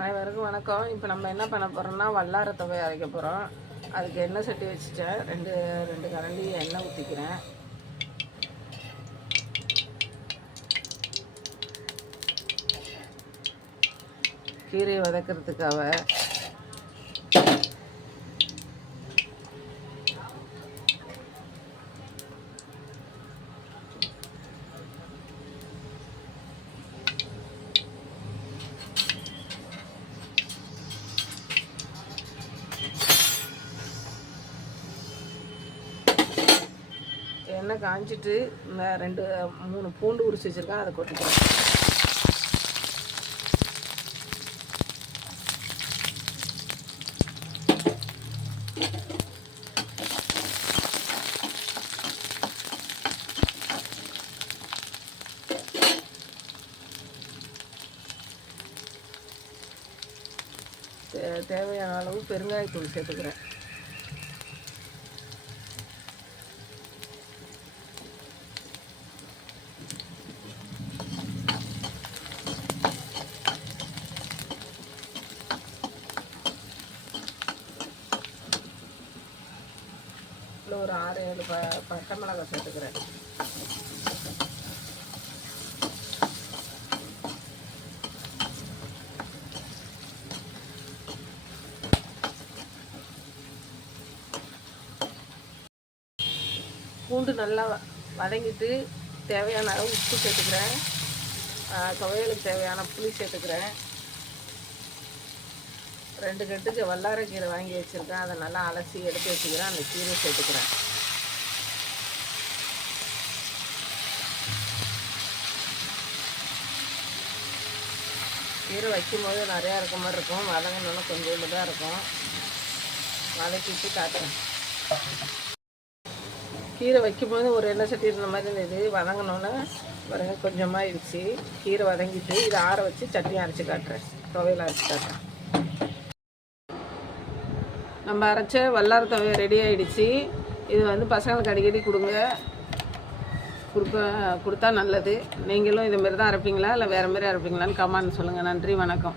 அனைவருக்கும் வணக்கம். இப்போ நம்ம என்ன பண்ண போகிறோம்னா வல்லார தொகை அரைக்க போகிறோம் அதுக்கு எண்ணெய் சட்டி வச்சுட்டேன். ரெண்டு ரெண்டு கரண்டி எண்ணெய் ஊற்றிக்கிறேன் கீரையை வதக்கிறதுக்காக எண்ணெய் காஞ்சிட்டு இந்த ரெண்டு மூணு பூண்டு உரிச்சு வச்சுருக்கேன் அதை கொட்டிக்கிறேன். தே- தேவையான அளவு பெருங்காயத்தூள் சேர்த்துக்கிறேன். இதில் ஒரு ஆறு ஏழு ப பட்டை மிளகா சேர்த்துக்கிறேன். பூண்டு நல்லா வ- வதங்கிட்டு தேவையான அளவு உப்பு சேர்த்துக்கிறேன். துவையலுக்கு தேவையான புளி சேர்த்துக்கிறேன். ரெண்டு கட்டுக்கு வல்லாரக்கீரை வாங்கி வச்சுருக்கேன். அதை நல்லா அலசி எடுத்து வச்சுக்கிறேன். அந்த கீரை சேர்த்துக்கிறேன். கீரை வைக்கும்போது நிறையா இருக்க மாதிரி இருக்கும். வதங்கணுன்னா கொஞ்சோண்டு தான் இருக்கும். வதக்கிட்டு காட்டுறேன் கீரை வைக்கும்போது ஒரு எண்ணெய் சட்டி இருந்த மாதிரி இருந்தது. வதங்கினோன்னே பாருங்க கொஞ்சமாக இருந்துச்சு கீரை வதங்கிட்டு இதை ஆற வச்சு சட்னி அரைச்சி காட்டுறேன். துவையில் அரைச்சி காட்டுறேன். நம்ம அரைச்ச வல்லார துவைய ரெடி ஆகிடுச்சு இது வந்து பசங்களுக்கு அடிக்கடி கொடுங்க. கொடுக்க கொடுத்தா நல்லது. நீங்களும் இதுமாரி தான் அரைப்பீங்களா? இல்லை வேறு மாதிரி அரைப்பீங்களான்னு கமெண்ட் சொல்லுங்கள் நன்றி வணக்கம்.